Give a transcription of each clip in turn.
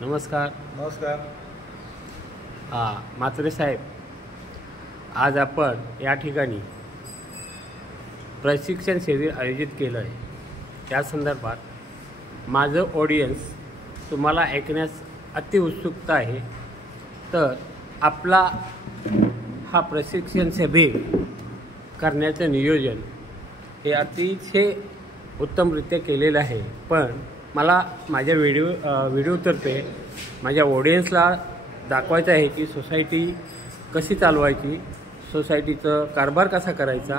नमस्कार. नमस्कार. म्हात्रे साहेब, आज आपण या ठिकाणी प्रशिक्षण शिबिर आयोजित केलं आहे. त्या संदर्भात माझं ऑडियन्स तुम्हाला ऐकण्यास अति उत्सुकता आहे. तर आपला हा प्रशिक्षण शिबिर करण्याचं नियोजन हे अतिशय उत्तमरित्या केलेलं आहे. पण मला माझ्या व्हिडिओतर्फे माझ्या ऑडियन्सला दाखवायचं आहे की सोसायटी कशी चालवायची, सोसायटीचं कारभार कसा करायचा,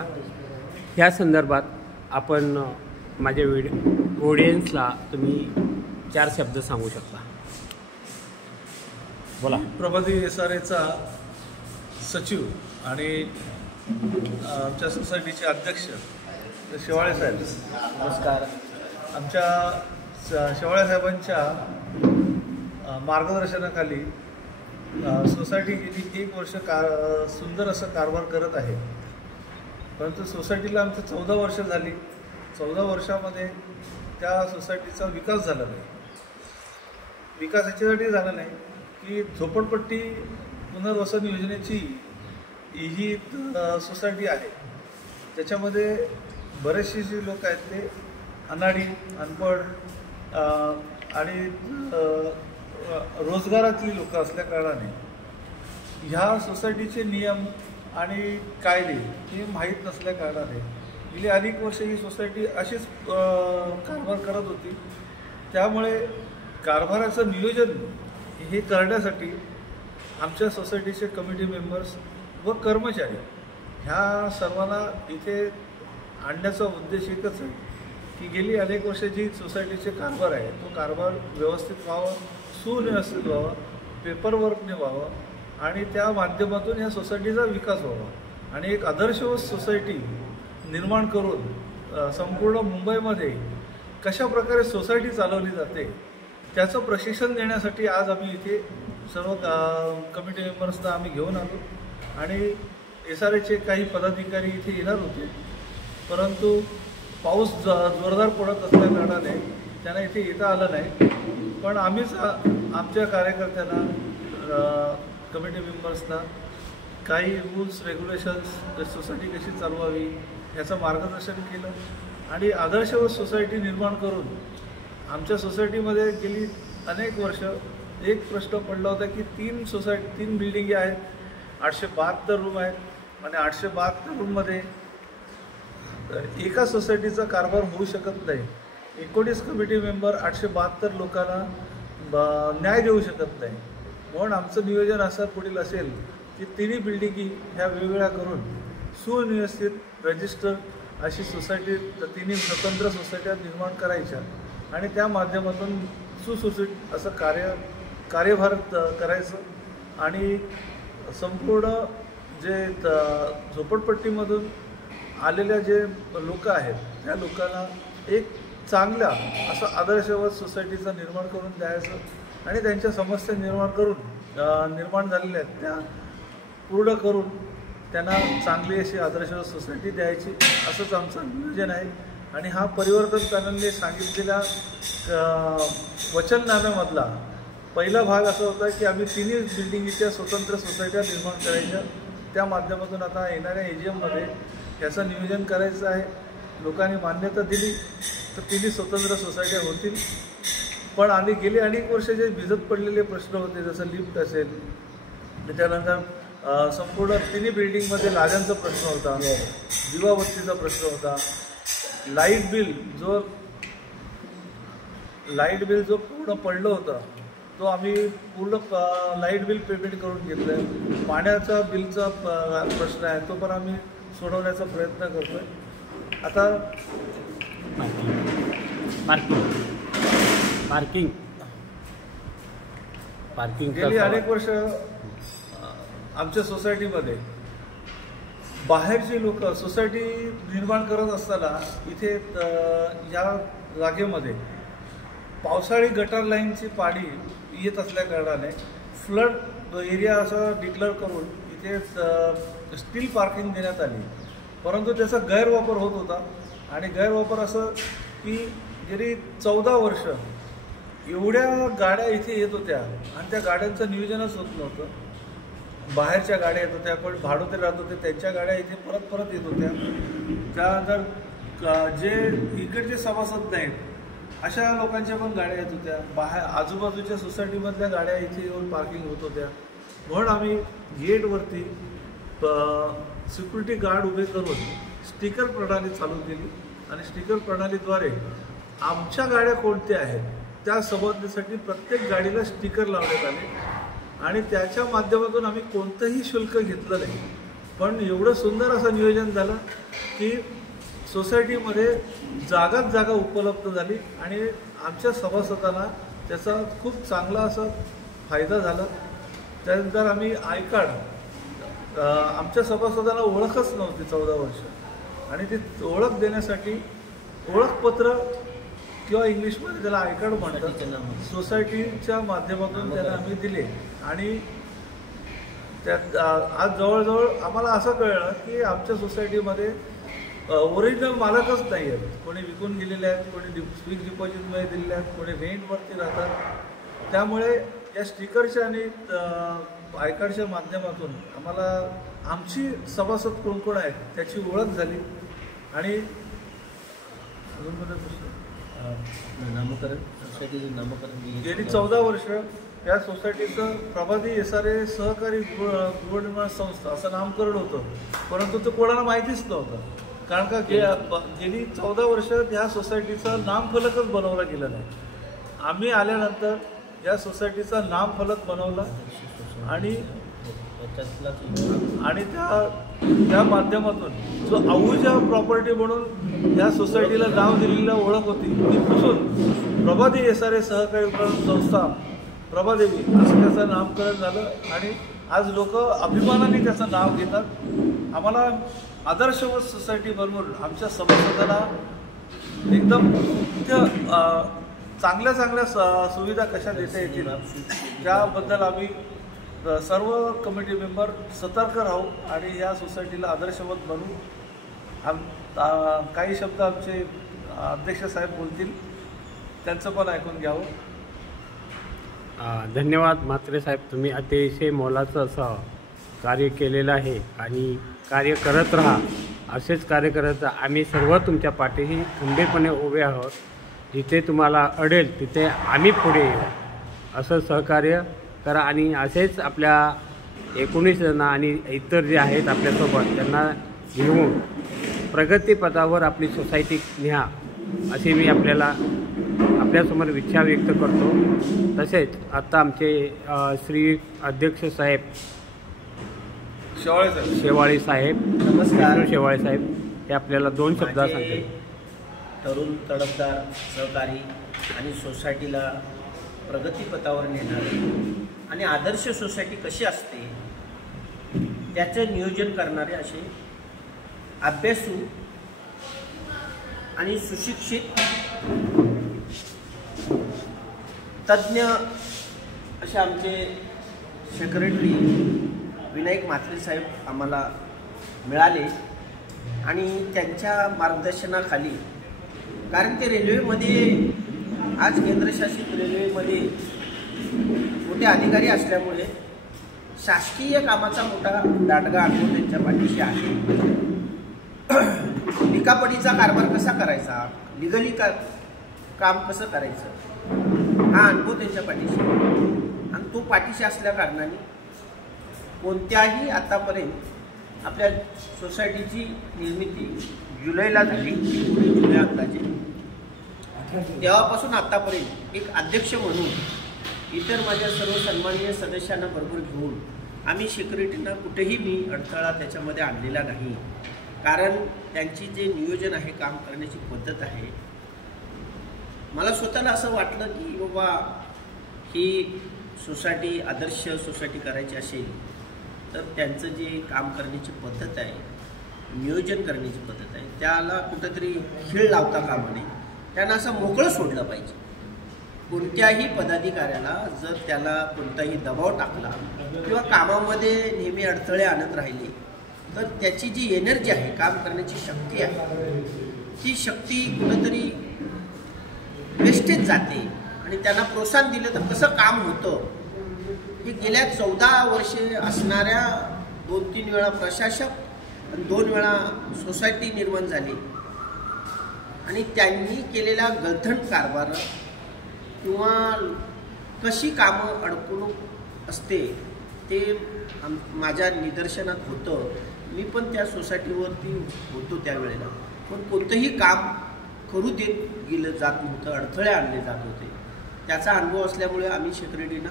ह्या संदर्भात आपण माझ्या ऑडियन्सला तुम्ही 4 शब्द सांगू शकता. बोला. प्रभाती SRAचा सचिव आणि आमच्या सोसायटीचे अध्यक्ष शेवाळे साहेब. नमस्कार. आमच्या शेवाळे साहेबांच्या मार्गदर्शनाखाली सोसायटी गेली 1 वर्ष सुंदर असं कारभार करत आहे. परंतु सोसायटीला आमचं 14 वर्ष झाली. 14 वर्षामध्ये त्या सोसायटीचा विकास झाला नाही. विकास याच्यासाठी झाला नाही की झोपडपट्टी पुनर्वसन योजनेची ही सोसायटी आहे. त्याच्यामध्ये बरेचसे जे लोक आहेत ते अनाडी, अनपढ आणि रोजगारातली लोक असल्या कारणाने ह्या सोसायटीचे नियम आणि कायदे हे माहीत नसल्या कारणाने गेली अनेक वर्ष ही सोसायटी अशीच कारभार करत होती. त्यामुळे कारभाराचं नियोजन हे करण्यासाठी आमच्या सोसायटीचे कमिटी मेंबर्स व कर्मचारी ह्या सर्वांना इथे आणण्याचा उद्देश एकच आहे की गेली अनेक वर्ष जी सोसायटीचे कारभार आहे तो कारभार व्यवस्थित व्हावा, सुव्यवस्थित व्हावा, पेपरवर्कने व्हावा आणि त्या माध्यमातून या सोसायटीचा विकास व्हावा आणि एक आदर्श सोसायटी निर्माण करून संपूर्ण मुंबईमध्ये कशा प्रकारे सोसायटी चालवली जाते त्याचं प्रशिक्षण देण्यासाठी आज आम्ही इथे सर्व कमिटी मेंबर्सना आम्ही घेऊन आलो आणि SRAचे काही पदाधिकारी इथे येणार होते. परंतु पाऊस जोरदार पडत असल्या कारणाने त्यांना इथे येता आलं नाही. पण आम्हीच आमच्या कार्यकर्त्यांना, कमिटी मेंबर्सना काही रूल्स रेग्युलेशन्स सोसायटी कशी चालवावी ह्याचं मार्गदर्शन केलं आणि आदर्श सोसायटी निर्माण करून आमच्या सोसायटीमध्ये गेली अनेक वर्ष एक प्रश्न पडला होता की 3 बिल्डिंगी आहेत, 872 रूम आहेत आणि 872 रूममध्ये एका सोसायटीचा कारभार होऊ शकत नाही. 19 कमिटी मेंबर 872 लोकांना न्याय देऊ शकत नाही. म्हणून आमचं नियोजन असं पुढील असेल की 3 बिल्डिंगी ह्या वेगवेगळ्या करून सुव्यवस्थित रजिस्टर अशी सोसायटी 3 स्वतंत्र सोसायट्या निर्माण करायच्या आणि त्या माध्यमातून सुसूचित असं कार्यभार करायचं आणि संपूर्ण जे झोपडपट्टीमधून आलेल्या जे लोक आहेत त्या लोकांना एक चांगल्या असं आदर्शवत सोसायटीचं निर्माण करून द्यायचं आणि त्यांच्या समस्या निर्माण झालेल्या आहेत त्या पूर्ण करून त्यांना चांगली अशी आदर्शवत सोसायटी द्यायची असंच आमचं नियोजन आहे. आणि हा परिवर्तन पॅनलने सांगितलेल्या वचननाम्यामधला पहिला भाग असा होता की आम्ही 3 बिल्डिंगच्या स्वतंत्र सोसायट्या निर्माण करायच्या. त्या माध्यमातून आता येणाऱ्या AGMमध्ये याचं नियोजन करायचं आहे. लोकांनी मान्यता दिली तर 3 स्वतंत्र सोसायट्या होतील. पण आम्ही गेली अनेक वर्ष जे भिजत पडलेले प्रश्न होते जसं लिफ्ट असेल, त्याच्यानंतर संपूर्ण 3 बिल्डिंगमध्ये लाद्यांचा प्रश्न होता, दिवाबत्तीचा प्रश्न होता, लाईट बिल जो पूर्ण पडलं होतं तो आम्ही पूर्ण लाईट बिल पेमेंट करून घेतलं आहे. पाण्याचा बिलचा प्रश्न आहे तो पण आम्ही सोडवण्याचा प्रयत्न करतो आहे. आता पार्किंग गेली अनेक वर्ष आमच्या सोसायटीमध्ये बाहेरची लोक सोसायटी निर्माण करत असताना इथे या जागेमध्ये पावसाळी गटर लाईनची पाणी येत असल्या कारणाने फ्लड एरिया असं डिक्लेअर करून इथे स्टील पार्किंग देण्यात आली. परंतु त्याचा गैरवापर होत होता आणि गैरवापर असं की गेली 14 वर्ष एवढ्या गाड्या इथे येत होत्या आणि त्या गाड्यांचं नियोजनच होत नव्हतं. बाहेरच्या गाड्या येत होत्या, पण भाडोते राहत होते त्यांच्या गाड्या इथे परत परत येत होत्या. त्यानंतर जे इकडचे सभासद नाहीत अशा लोकांच्या पण गाड्या येत होत्या. बाहेर आजूबाजूच्या सोसायटीमधल्या गाड्या इथे येऊन पार्किंग होत होत्या. म्हणून आम्ही गेटवरती सिक्युरिटी गार्ड उभे करून स्टिकर प्रणाली चालू केली आणि स्टिकर प्रणालीद्वारे आमच्या गाड्या कोणत्या आहेत त्या समजण्यासाठी प्रत्येक गाडीला स्टिकर लावण्यात आले आणि त्याच्या माध्यमातून आम्ही कोणतंही शुल्क घेतलं नाही. पण एवढं सुंदर असं नियोजन झालं की सोसायटीमध्ये जागाच जागा उपलब्ध झाली आणि आमच्या सभासदांना त्याचा खूप चांगला असा फायदा झाला. त्यानंतर आम्ही आय कार्ड, आमच्या सभासदांना ओळखच नव्हती 14 वर्ष आणि ती ओळख देण्यासाठी ओळखपत्र किंवा इंग्लिशमध्ये त्याला आय कार्ड म्हणतात, सोसायटीच्या माध्यमातून त्याला आम्ही दिले. आणि त्यात आज जवळजवळ आम्हाला असं कळलं की आमच्या सोसायटीमध्ये ओरिजिनल मालकच नाही आहेत. कोणी विकून गेलेले आहेत, कोणी फिक्स डिपॉझिटमध्ये दिलेले आहेत, कोणी रेंटवरती राहतात. त्यामुळे या स्टिकरच्या आणि आय कार्डच्या माध्यमातून आम्हाला आमची सभासद कोण कोण आहेत त्याची ओळख झाली. आणि नामकरण, सोसायटीचं नामकरण गेली 14 वर्ष या सोसायटीचं प्रभादी SRA सहकारी गृहनिर्माण संस्था असं नामकरण होतं, परंतु ते कोणाला माहितीच नव्हतं. कारण का गेली 14 वर्ष ह्या सोसायटीचा नामफलकच बनवला गेला नाही. आम्ही आल्यानंतर या सोसायटीचा नामफलक बनवला आणि त्या माध्यमातून जो आहूजा प्रॉपर्टी म्हणून या सोसायटीला नाव दिलेली ओळख होती ती पुसून प्रभादेवी SRA सहकारी संस्था प्रभादेवी असं त्याचं नामकरण झालं. आणि आज लोक अभिमानाने त्याचं नाव घेतात. आम्हाला आदर्शवत सोसायटी बनवून आमच्या सभासदांना एकदम चांगल्या चांगल्या सुविधा कशा देता येतील त्याबद्दल आम्ही सर्व कमिटी मेंबर सतर्क राहू आणि या सोसायटीला आदर्शवत बनवू. काही शब्द आमचे अध्यक्ष साहेब बोलतील, त्यांचं पण ऐकून घ्यावं. धन्यवाद म्हात्रे साहेब, तुम्ही अतिशय मोलाचं असं कार्य केलेलं आहे आणि कार्य करत राहा. असेच कार्य करत आम्ही सर्व तुमच्या पाठीशी खंबीरपणे उभे आहोत. जिथे तुम्हाला अडेल तिथे आम्ही पुढे येऊ. असं सहकार्य करा आणि असेच आपल्या 19 जण आणि इतर जे आहेत आपल्यासोबत त्यांना घेऊन प्रगतीपथावर आपली सोसायटी न्या अशी मी आपल्यासमोर इच्छा व्यक्त करतो. तसेच आता आमचे श्री अध्यक्ष साहेब शेवाळे साहेब, नमस्कार. शेवाळे साहेब हे आपल्याला 2 शब्द सांगतील. तरुण तडफदार सहकारी आणि सोसायटीला प्रगतीपथावर नेणारे आणि आदर्श सोसायटी कशी असते त्याचं नियोजन करणारे असे अभ्यासू आणि सुशिक्षित तज्ज्ञ असे आमचे सेक्रेटरी विनायक म्हात्रे साहेब आम्हाला मिळाले. आणि त्यांच्या मार्गदर्शनाखाली, कारण ते रेल्वेमध्ये आज केंद्रशासित रेल्वेमध्ये मोठे अधिकारी असल्यामुळे शासकीय कामाचा मोठा दांडगा अनुभव त्यांच्या पाठीशी आहे. लिकापडीचा कारभार कसा करायचा, लिगली काम कसं करायचं हा अनुभव त्यांच्या पाठीशी आणि तो पाठीशी असल्या कारणाने कोणत्याही आतापर्यंत आपल्या सोसायटीची निर्मिती जुलैला झाली, जुलै अंदाजे. तेव्हापासून आतापर्यंत एक अध्यक्ष म्हणून इतर माझ्या सर्व सन्माननीय सदस्यांना बरोबर घेऊन आम्ही सिक्युरिटीना कुठेही मी अडथळा त्याच्यामध्ये आणलेला नाही. कारण त्यांची जे नियोजन आहे, काम करण्याची पद्धत आहे, मला स्वतःला असं वाटलं की बाबा ही सोसायटी आदर्श सोसायटी करायची असेल तर त्यांचं जे काम करण्याची पद्धत आहे, नियोजन करण्याची पद्धत आहे, त्याला कुठंतरी खीळ लावता कामा नये. त्यांना असं मोकळं सोडलं पाहिजे. कोणत्याही पदाधिकाऱ्याला जर त्याला कोणताही दबाव टाकला किंवा कामामध्ये नेहमी अडथळे आणत राहिले तर त्याची जी एनर्जी आहे, काम करण्याची शक्ती आहे, ती शक्ती कुठंतरी वेस्टेज जाते आणि त्यांना प्रोत्साहन दिलं तर कसं काम होतं हे गेल्या 14 वर्षे असणाऱ्या 2-3 वेळा प्रशासक आणि 2 वेळा सोसायटी निर्माण झाली आणि त्यांनी केलेला गलथण कारभार किंवा कशी कामं अडकून असते ते माझ्या निदर्शनात होतं. मी पण त्या सोसायटीवरती होतो त्यावेळेला, पण कोणतंही काम करू देत गेलं जात नव्हतं, अडथळे आणले जात होते. त्याचा अनुभव असल्यामुळे आम्ही सेक्रेटरीनं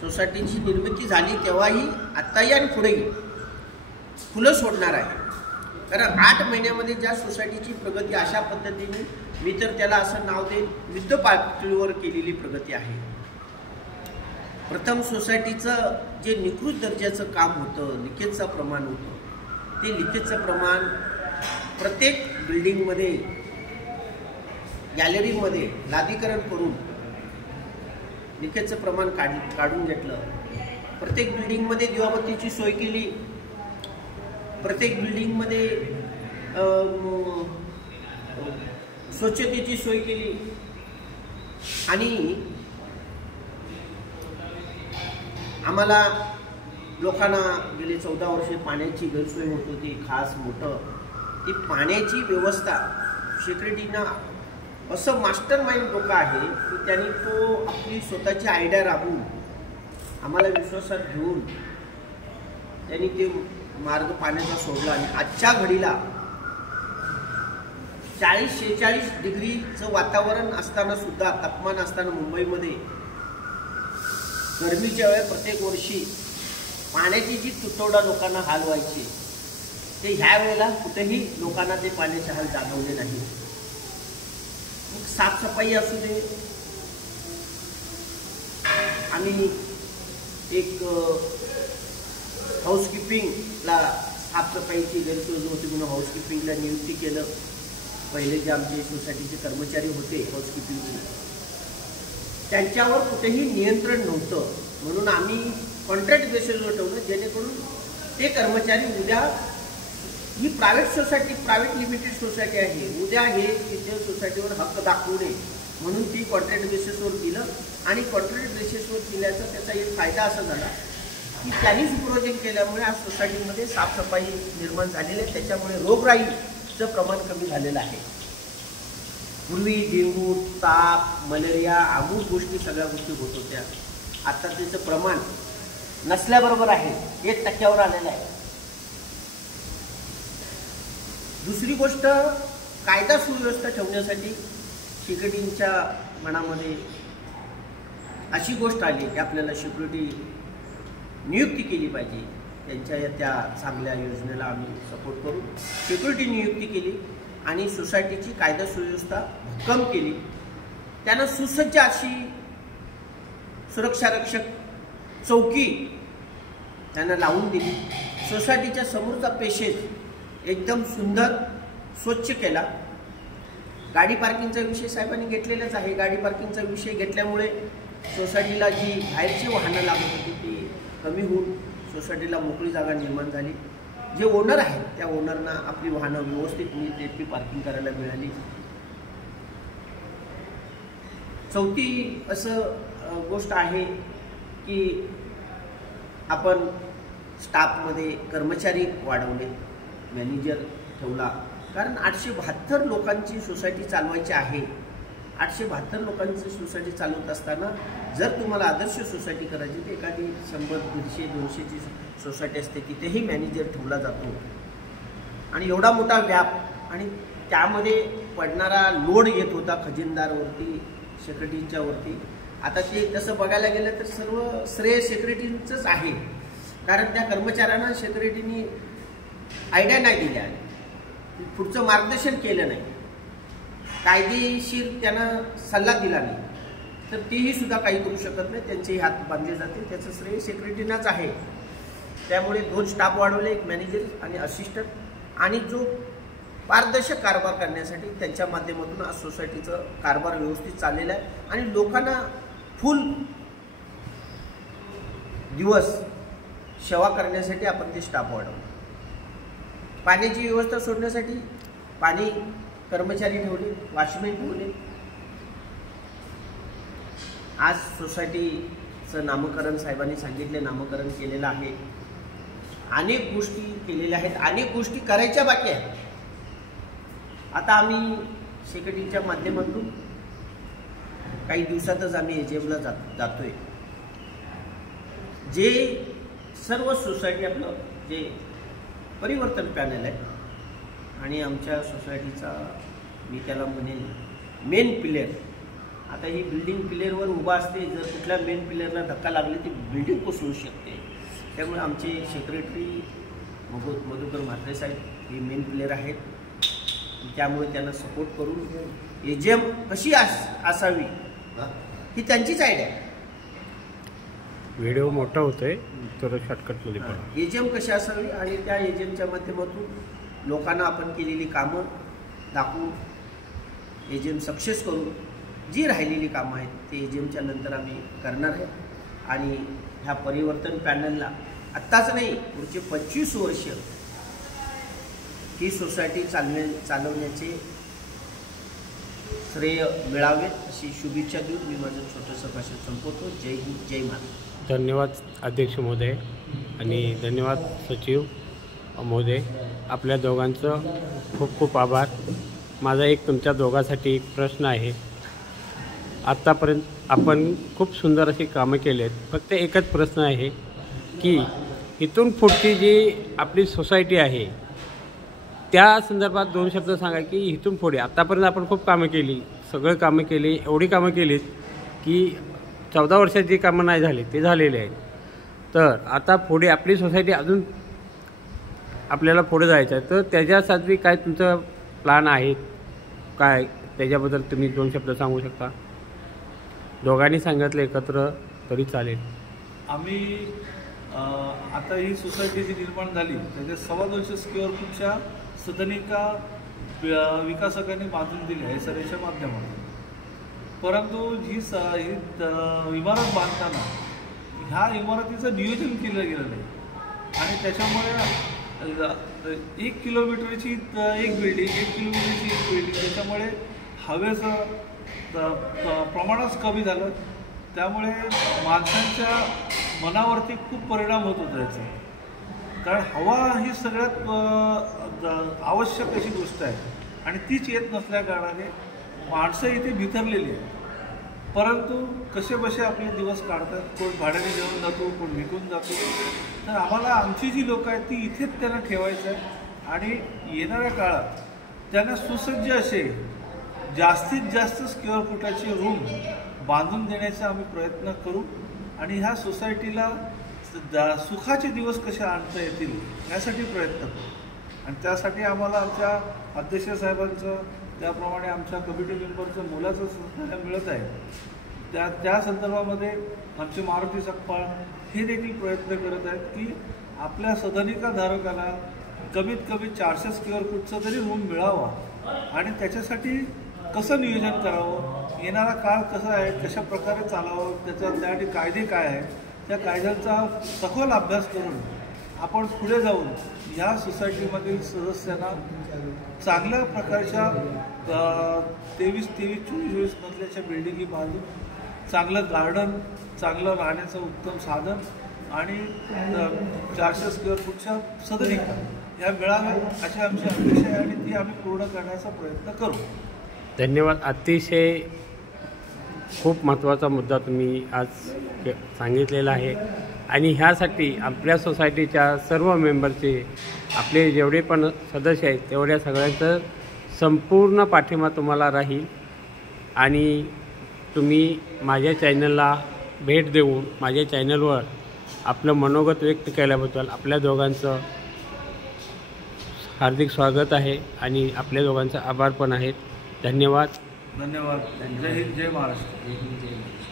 सोसायटीची निर्मिती झाली तेव्हाही आत्ताही आणि पुढेही फुलं सोडणार आहे. कारण 8 महिन्यामध्ये ज्या सोसायटीची प्रगती अशा पद्धतीने मी तर त्याला असं नाव देईन युद्ध पातळीवर केलेली प्रगती आहे. प्रथम सोसायटीचं जे निकृष्ट दर्जाचं काम होतं, लिकेजचं प्रमाण होतं, ते लिकेजचं प्रमाण प्रत्येक बिल्डिंगमध्ये गॅलरीमध्ये लादीकरण करून लिकेजचं प्रमाण काढून घेतलं. प्रत्येक बिल्डिंगमध्ये दिवाबत्तीची सोय केली. प्रत्येक बिल्डिंगमध्ये स्वच्छतेची सोय केली आणि आम्हाला लोकांना गेले 14 वर्षे पाण्याची गैरसोय होत होती. खास मोठं ती पाण्याची व्यवस्था सेक्रेटरीनं असं मास्टर माइंड डोकं आहे की त्यांनी तो आपली स्वतःची आयडिया राबवून आम्हाला विश्वासात घेऊन त्यांनी ते मार्ग पाण्याचा सोडला आणि आजच्या घडीला 40-46 डिग्रीचं वातावरण असताना सुद्धा, तापमान असताना मुंबईमध्ये गरमीच्या वेळेस प्रत्येक वर्षी पाण्याची जी तुटवडा लोकांना हाल व्हायची ते ह्या वेळेला कुठेही लोकांना ते पाण्याचे हाल जाणवले नाही. मग साफसफाई असू दे, आम्ही एक हाऊसकीपिंगला साफसफाईची गैरसोय होती म्हणून हाऊसकीपिंगला नियुक्ती केलं. पहिले जे आमचे सोसायटीचे कर्मचारी होते हाऊसकीपिंगचे त्यांच्यावर कुठेही नियंत्रण नव्हतं म्हणून आम्ही कॉन्ट्रॅक्ट बेसिसवर ठेवलं, जेणेकरून ते कर्मचारी उद्या ही private society, private limited society आहे, उद्या हे तिथे सोसायटीवर हक्क दाखवू नये म्हणून ती कॉन्ट्रॅक्ट बेसिसवर दिलं. आणि कॉन्ट्रॅक्ट बेसिसवर दिल्याचा त्याचा एक फायदा असा झाला की त्यांनी सुपरवायझिंग केल्यामुळे आज सोसायटीमध्ये साफसफाई निर्माण झालेली आहे. त्याच्यामुळे रोगराईचं प्रमाण कमी झालेलं आहे. पूर्वी डेंग्यू, ताप, मलेरिया अमूक गोष्टी सगळ्या गोष्टी होत होत्या. आता त्याचं प्रमाण नसल्याबरोबर आहे, 1% आलेलं आहे. दुसरी गोष्ट, कायदा सुव्यवस्था ठेवण्यासाठी सिक्युरिटीच्या मनामध्ये अशी गोष्ट आली की आपल्याला सिक्युरिटी नियुक्ती केली पाहिजे. त्यांच्या त्या चांगल्या योजनेला आम्ही सपोर्ट करू सिक्युरिटी नियुक्ती केली आणि सोसायटीची कायदा सुव्यवस्था भक्कम केली. त्यांना सुसज्ज अशी सुरक्षारक्षक चौकी त्यांना लावून दिली. सोसायटीच्या समोरचा पेशेज एकदम सुंदर स्वच्छ केला. गाडी पार्किंगचा विषय साहेबांनी घेतलेलाच आहे. गाडी पार्किंगचा विषय घेतल्यामुळे सोसायटीला जी बाहेरची वाहनं लागत होती ती कमी होऊन सोसायटीला मोकळी जागा निर्माण झाली. जे ओनर आहेत त्या ओनरना आपली वाहनं व्यवस्थित नीटनेटकी पार्किंग करायला मिळाली. चौथी असं गोष्ट आहे की आपण स्टाफमध्ये कर्मचारी वाढवले, मॅनेजर ठेवला. कारण 872 लोकांची सोसायटी चालवायची आहे. 872 लोकांची सोसायटी चालवत असताना जर तुम्हाला आदर्श सोसायटी करायची तर एखादी 100, 150, 200ची सोसायटी असते तिथेही मॅनेजर ठेवला जातो. आणि एवढा मोठा व्याप आणि त्यामध्ये पडणारा लोड येत होता खजिनदारवरती, सेक्रेटरीच्यावरती. आता ते तसं बघायला गेलं तर सर्व श्रेय सेक्रेटरीचंच आहे. कारण त्या कर्मचाऱ्यांना सेक्रेटरीनी आयडिया नाही दिल्या, पुढचं मार्गदर्शन केलं नाही, कायदेशीर त्यांना सल्ला दिला नाही, तर तीही सुद्धा काही करू शकत नाही. त्यांचे हात बांधले जाते. त्याचं श्रेय सेक्रेटरीनाच आहे. त्यामुळे 2 स्टाफ वाढवले, एक मॅनेजर आणि असिस्टंट. आणि जो पारदर्शक कारभार करण्यासाठी त्यांच्या माध्यमातून आज सोसायटीचं कारभार व्यवस्थित चाललेला आहे. आणि लोकांना फुल दिवस सेवा करण्यासाठी आपण ते स्टाफ वाढवलं. पाण्याची व्यवस्था सोडण्यासाठी पाणी कर्मचारी ठेवले, वॉचमॅन ठेवले. आज सोसायटीचं नामकरण साहेबांनी सांगितले, नामकरण केलेलं आहे. अनेक गोष्टी केलेल्या आहेत, अनेक गोष्टी करायच्या बाकी आहेत. आता आम्ही सेक्रेटरीच्या माध्यमातून काही दिवसातच आम्ही एजेमला जातोय. जे सर्व सोसायटी आपलं जे परिवर्तन पॅनल आहे आणि आमच्या सोसायटीचा मी त्याला म्हणेन मेन पिलर. आता ही बिल्डिंग पिलरवर उभा असते, जर कुठल्या मेन पिलरला धक्का लागले ती बिल्डिंग कोसळू शकते. त्यामुळे आमचे सेक्रेटरी मधुकर म्हात्रे साहेब हे मेन प्लेयर आहेत. त्यामुळे त्यांना सपोर्ट करून एजेम कशी असावी ही त्यांचीच आयडिया. व्हिडिओ मोठा होतोय तर शॉर्टकटमध्ये पण एजेम कशी असावी आणि त्या एजेमच्या माध्यमातून लोकांना आपण केलेली कामं दाखवून एजेम सक्सेस करून जी राहिलेली कामं आहेत ते एजेमच्या नंतर आम्ही करणार आहे. आणि ह्या परिवर्तन पॅनलला आत्ताच नाही, पुढचे 25 वर्ष ही सोसायटी चालवण्याचे श्रेय मिळावे अशी शुभेच्छा देऊन मी माझं छोटंसं भाषण संपवतो. जय हिंद, जय महाराष्ट्र. धन्यवाद अध्यक्ष महोदय आणि धन्यवाद सचिव महोदय. आपल्या दोघांचं खूप खूप आभार. माझा एक तुमच्या दोघांसाठी एक प्रश्न आहे. आत्तापर्यंत आपण खूप सुंदर अशी कामं केली आहेत. फक्त एकच प्रश्न आहे की इथून पुढची जी आपली सोसायटी आहे त्या संदर्भात 2 शब्द सांगा की इथून पुढे आत्तापर्यंत आपण खूप कामं केली, सगळं कामं केली, एवढी कामं केलीत की 14 वर्षात जी कामं नाही झाली ते झालेले आहेत. तर आता पुढे आपली सोसायटी अजून आपल्याला पुढे जायचं आहे, तर त्याच्यासाठी काय तुमचं प्लॅन आहे काय, त्याच्याबद्दल तुम्ही 2 शब्द सांगू शकता? दोघांनी सांगितलं एकत्र तरी चालेल. आम्ही आता ही सोसायटी जी निर्माण झाली त्याच्या 250 स्क्वेअर फूटच्या सदनिका विकासकांनी बांधून दिल्या SRAच्या माध्यमातून. परंतु ही इमारत बांधताना ह्या इमारतीचं नियोजन केलं गेलं नाही आणि त्याच्यामुळे 1 किलोमीटरची एक बिल्डिंग, 1 किलोमीटरची एक बिल्डिंग, त्याच्यामुळे हवेचं प्रमाणच कमी झालं. त्यामुळे माणसांच्या मनावरती खूप परिणाम होत होता याचा. कारण हवा ही सगळ्यात आवश्यक अशी गोष्ट आहे आणि तीच येत नसल्या कारणाने माणसं इथे बिथरलेली आहेत. परंतु कसे बसे आपले दिवस काढतात, कोण भाड्याने घेऊन जातो, कोण विकून जातो. तर आम्हाला आमची जी लोकं आहेत ती इथेच त्यांना ठेवायचं आहे आणि येणाऱ्या काळात त्यांना सुसज्ज असे जास्तीत जास्त स्क्वेअर फुटाचे रूम बांधून देण्याचे आम्ही प्रयत्न करू आणि ह्या सोसायटीला सुखाचे दिवस कसे आणता येतील यासाठी प्रयत्न करू. आणि त्यासाठी आम्हाला आमच्या अध्यक्ष साहेबांचं त्याप्रमाणे आमच्या कमिटी मेंबरचं मोलाचं सहकार्य मिळत आहे. त्या संदर्भामध्ये आमचे मारुती सकपाळ हे देखील प्रयत्न करत आहेत की आपल्या सदनिका धारकाला कमीत कमी 400 स्क्वेअर फूटचा तरी रूम मिळावा आणि त्याच्यासाठी कसं नियोजन करावं, येणारा काळ कसा आहे, कशा प्रकारे चालावं, त्यासाठी कायदे काय आहेत, त्या कायद्यांचा सखोल अभ्यास करून आपण पुढे जाऊन ह्या सोसायटीमधील सदस्यांना चांगल्या प्रकारच्या 23-24 मजल्याच्या बिल्डिंगी बांधून चांगलं गार्डन, चांगलं राहण्याचं उत्तम साधन आणि 400 स्क्वेअर फूटच्या सदनिका या मिळाव्यात अशी आमची अपेक्षा आहे आणि ती आम्ही पूर्ण करण्याचा प्रयत्न करू. धन्यवाद. अतिशय खूप महत्त्वाचा मुद्दा तुम्ही आज सांगितलेला आहे आणि ह्यासाठी आपल्या सोसायटीच्या सर्व मेंबरचे, आपले जेवढे पण सदस्य आहेत तेवढ्या सगळ्यांचं संपूर्ण पाठिंबा तुम्हाला राहील आणि तुम्ही माझ्या चॅनलला भेट देऊन माझ्या चॅनलवर आपलं मनोगत व्यक्त केल्याबद्दल आपल्या दोघांचं हार्दिक स्वागत आहे आणि आपल्या दोघांचा आभार पण आहेत. धन्यवाद. धन्यवाद. जय हिंद, जय महाराष्ट्र. जय हिंद, जय महाराष्ट्र.